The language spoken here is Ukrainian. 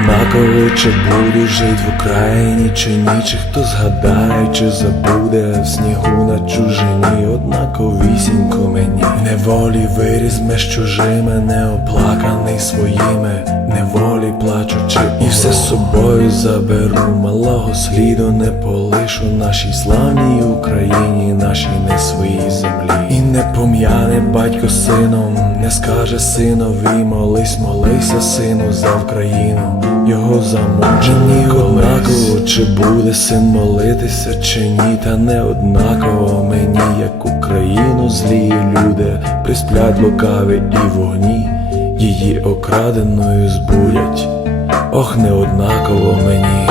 однаково, чи буду жить в Україні, чи ні, чи хто згадає, чи забуде в снігу на чужині, однаковісінько мені. Неволі виріс меж чужими, неоплаканий своїми, неволі плачучи, і все з собою заберу, малого сліду не полишу нашій славній Україні, нашій не своїй землі. І не пом'яне батько сином, не скаже синові, молись, молися, сину, за Україну, його замучені однаково, чи буде син молитися, чи ні, та не однаково. Мені, як Україну злі люди, присплять лукаві і вогні, її окраденою збудять, ох, не однаково мені.